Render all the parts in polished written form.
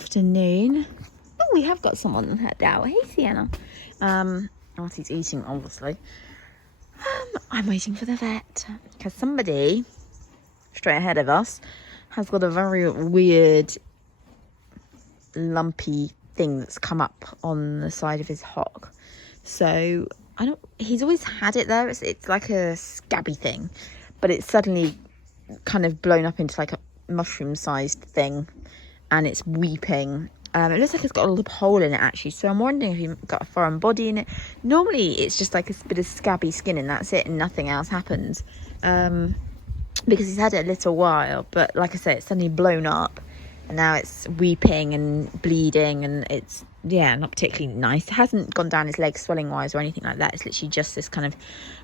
afternoon. Oh, we have got someone head out. Hey, Sienna. Arty's eating, obviously. I'm waiting for the vet because somebody straight ahead of us has got a very weird lumpy thing that's come up on the side of his hock. So he's always had it there. It's like a scabby thing, but it's suddenly kind of blown up into like a mushroom sized thing, and it's weeping. It looks like it's got a little hole in it actually, so I'm wondering if he's got a foreign body in it. Normally it's just like a bit of scabby skin and that's it, and nothing else happens, because he's had it a little while, but like I said, it's suddenly blown up and now it's weeping and bleeding, and it's not particularly nice. It hasn't gone down his legs swelling wise or anything like that. It's literally just this kind of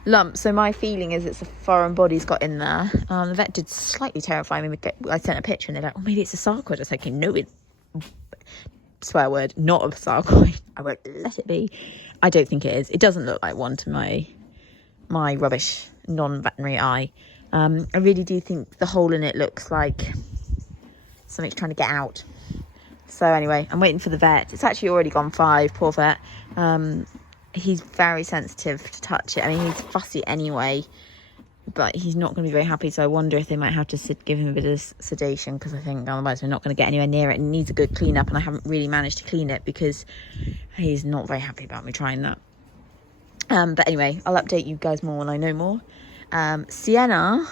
lump. So my feeling is it's a foreign body's got in there. The vet did slightly terrify me. I sent a picture and they're like, oh, maybe it's a sarcoid. I was like, no, it, swear word, not a sarcoid. I won't let it be. I don't think it is. It doesn't look like one to my rubbish non-veterinary eye. I really do think the hole in it looks like something's trying to get out. So anyway, I'm waiting for the vet. It's actually already gone 5, poor vet. He's very sensitive to touch it. I mean, he's fussy anyway, but he's not going to be very happy. So I wonder if they might have to give him a bit of sedation, because I think otherwise we're not going to get anywhere near it. It needs a good clean up, and I haven't really managed to clean it because he's not very happy about me trying that. But anyway, I'll update you guys more when I know more. Sienna,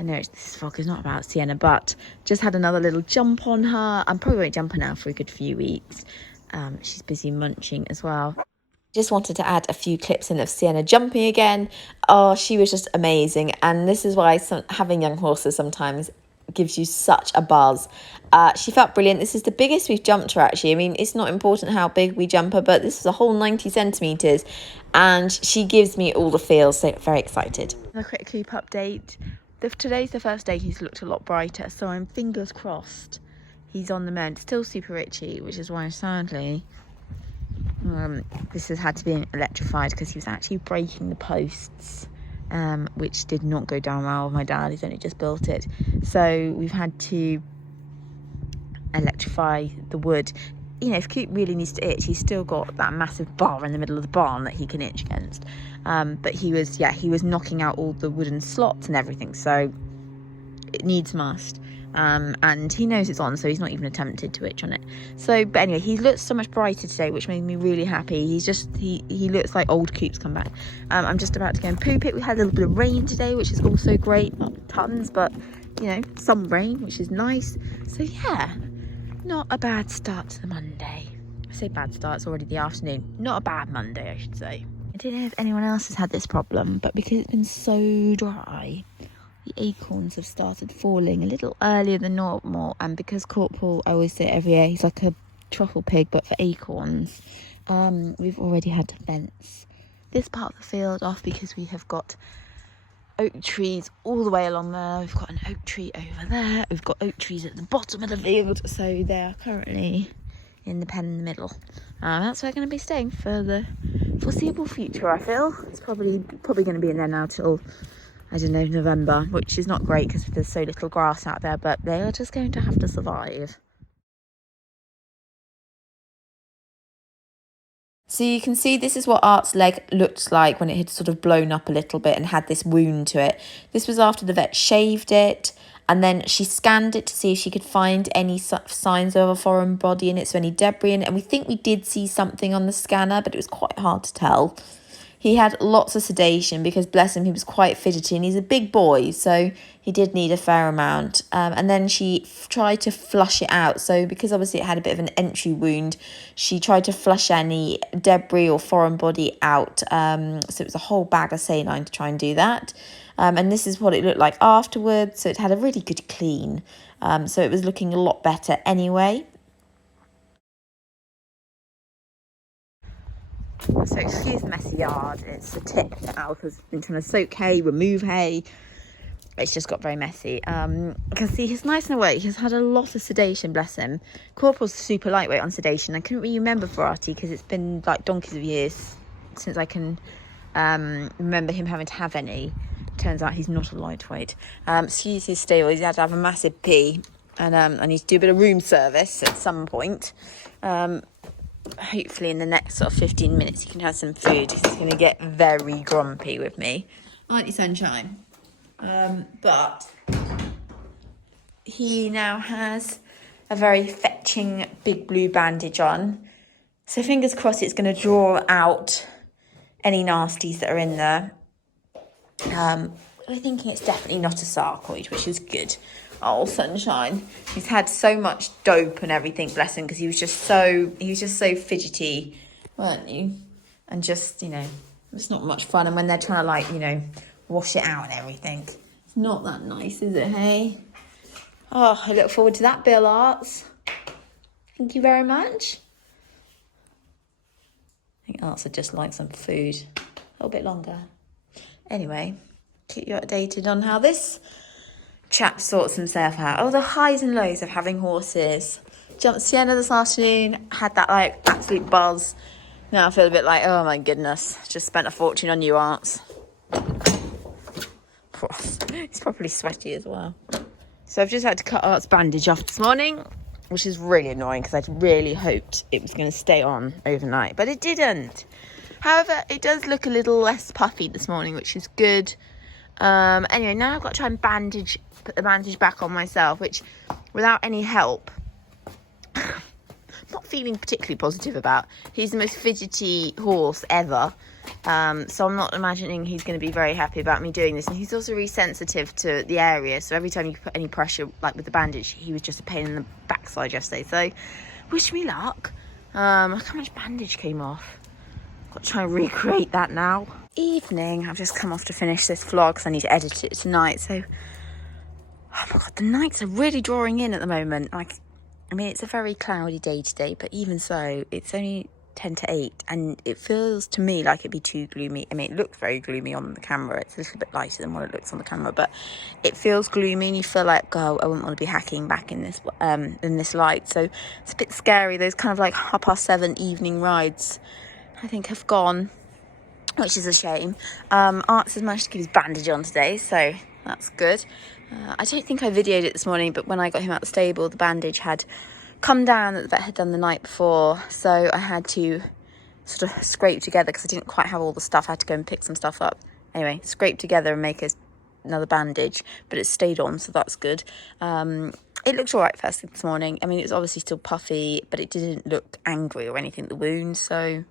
I know this vlog is not about Sienna, but just had another little jump on her. I probably won't jump her now for a good few weeks. She's busy munching as well. Just wanted to add a few clips in of Sienna jumping again. Oh, she was just amazing. And this is why having young horses sometimes gives you such a buzz. She felt brilliant. This is the biggest we've jumped her, actually. I mean, it's not important how big we jump her, but this was a whole 90 centimetres. And she gives me all the feels, so very excited. A quick coop update. Today's the first day he's looked a lot brighter, so I'm fingers crossed he's on the mend. Still super itchy, which is why sadly this has had to be electrified, because he was actually breaking the posts, which did not go down well with my dad. He's only just built it, so we've had to electrify the wood. You know, if Coop really needs to itch, he's still got that massive bar in the middle of the barn that he can itch against. But he was knocking out all the wooden slots and everything, so it needs must. And he knows it's on, so he's not even attempted to itch on it. So, but anyway, he looks so much brighter today, which made me really happy. He looks like old Coop's come back. I'm just about to go and poop it. We had a little bit of rain today, which is also great. Not tons, but some rain, which is nice. So yeah, not a bad start to the Monday. I say bad start, it's already the afternoon. Not a bad Monday, I should say. I don't know if anyone else has had this problem, but because it's been so dry, the acorns have started falling a little earlier than normal. And because Corporal, I always say it every year, he's like a truffle pig, but for acorns, we've already had to fence this part of the field off, because we have got oak trees all the way along there. We've got an oak tree over there. We've got oak trees at the bottom of the field. So they're currently in the pen in the middle. That's where I'm going to be staying for the foreseeable future, I feel. It's probably going to be in there now till, I don't know, November, which is not great because there's so little grass out there, but they are just going to have to survive. So you can see this is what Art's leg looked like when it had sort of blown up a little bit and had this wound to it. This was after the vet shaved it, and then she scanned it to see if she could find any signs of a foreign body in it, so any debris in it. And we think we did see something on the scanner, but it was quite hard to tell. He had lots of sedation because, bless him, he was quite fidgety, and he's a big boy, so he did need a fair amount. And then she tried to flush it out. So because obviously it had a bit of an entry wound, she tried to flush any debris or foreign body out. So it was a whole bag of saline to try and do that. And this is what it looked like afterwards. So it had a really good clean. So it was looking a lot better anyway. So excuse the messy yard, it's a tip now because I've been trying to soak hay, remove hay. It's just got very messy. You can see he's nice and awake. He's had a lot of sedation, bless him. Corporal's super lightweight on sedation. I couldn't really remember for Arty because it's been like donkeys of years since I can remember him having to have any. Turns out he's not a lightweight. Excuse his steal, he's had to have a massive pee. And I need to do a bit of room service at some point. Hopefully in the next sort of 15 minutes he can have some food. He's going to get very grumpy with me. Aren't you, sunshine? But he now has a very fetching big blue bandage on. So fingers crossed it's going to draw out any nasties that are in there. We're thinking it's definitely not a sarcoid, which is good. Oh, sunshine. He's had so much dope and everything, bless him, because he was just so fidgety, weren't you? And just, it's not much fun. And when they're trying to, wash it out and everything, it's not that nice, is it, hey? Oh, I look forward to that, Bill Arts. Thank you very much. I think Arts would just like some food. A little bit longer. Anyway, keep you updated on how this chap sorts himself out. Oh, the highs and lows of having horses. Jumped Sienna this afternoon, had that absolute buzz. Now I feel a bit like, oh my goodness, just spent a fortune on you, Arts. He's probably sweaty as well. So I've just had to cut Art's bandage off this morning, which is really annoying because I'd really hoped it was going to stay on overnight, but it didn't. However, it does look a little less puffy this morning, which is good. Anyway, now I've got to try and put the bandage back on myself, which without any help, I'm not feeling particularly positive about. He's the most fidgety horse ever. So I'm not imagining he's going to be very happy about me doing this. And he's also really sensitive to the area. So every time you put any pressure, like with the bandage, he was just a pain in the backside yesterday. So wish me luck. Look how much bandage came off. Got to try and recreate that now. Evening, I've just come off to finish this vlog because I need to edit it tonight. So, oh my God, the nights are really drawing in at the moment. It's a very cloudy day today, but even so, it's only 10 to 8 and it feels to me like it'd be too gloomy. It looks very gloomy on the camera. It's a little bit lighter than what it looks on the camera, but it feels gloomy and you feel like, oh, I wouldn't want to be hacking back in this light. So it's a bit scary. Those kind of 7:30 evening rides, I think, have gone, which is a shame. Arts has managed to keep his bandage on today, so that's good. I don't think I videoed it this morning, but when I got him out the stable, the bandage had come down that the vet had done the night before, so I had to sort of scrape together because I didn't quite have all the stuff. I had to go and pick some stuff up. Anyway, scrape together and make another bandage, but it stayed on, so that's good. It looked all right first thing this morning. It was obviously still puffy, but it didn't look angry or anything, the wound, so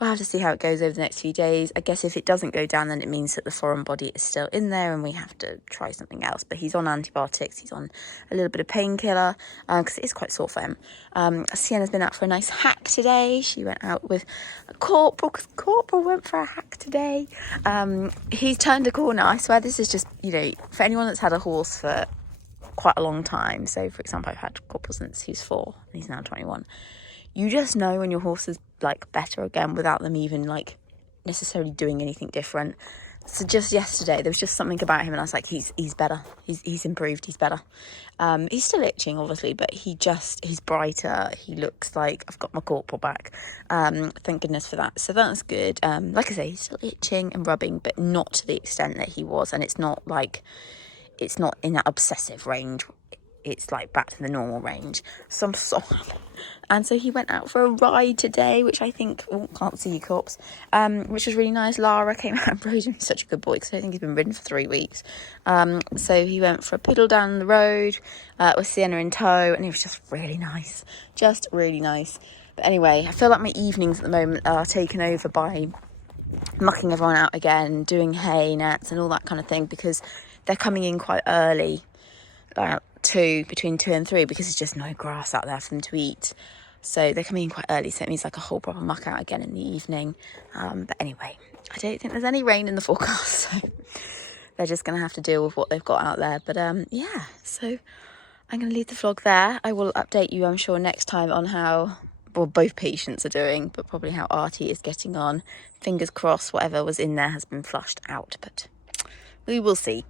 we'll have to see how it goes over the next few days. I guess if it doesn't go down, then it means that the foreign body is still in there and we have to try something else. But he's on antibiotics. He's on a little bit of painkiller because it is quite sore for him. Sienna's been out for a nice hack today. She went out with a Corporal because Corporal went for a hack today. He's turned a corner. I swear this is just, for anyone that's had a horse for quite a long time. So, for example, I've had Corporal since he was 4 and he's now 21. You just know when your horse is better again without them even necessarily doing anything different. So just yesterday there was just something about him and I was like, he's better, he's improved, he's better. He's still itching obviously, but he's brighter. He looks like I've got my Corporal back. Thank goodness for that. So that's good. Like I say, he's still itching and rubbing, but not to the extent that he was, and it's not in that obsessive range. It's back to the normal range. So I'm so happy. And so he went out for a ride today, which I think, can't see you, Corpse, which was really nice. Lara came out and rode him. He's such a good boy because I think he's been ridden for 3 weeks. So he went for a piddle down the road with Sienna in tow, and it was just really nice. Just really nice. But anyway, I feel like my evenings at the moment are taken over by mucking everyone out again, doing hay nets and all that kind of thing, because they're coming in quite early. Between 2 and 3, because there's just no grass out there for them to eat. So they're coming in quite early, so it means a whole proper muck out again in the evening. But anyway, I don't think there's any rain in the forecast, so they're just going to have to deal with what they've got out there. But yeah, so I'm going to leave the vlog there. I will update you, I'm sure, next time on how both patients are doing, but probably how Arty is getting on. Fingers crossed whatever was in there has been flushed out, but we will see.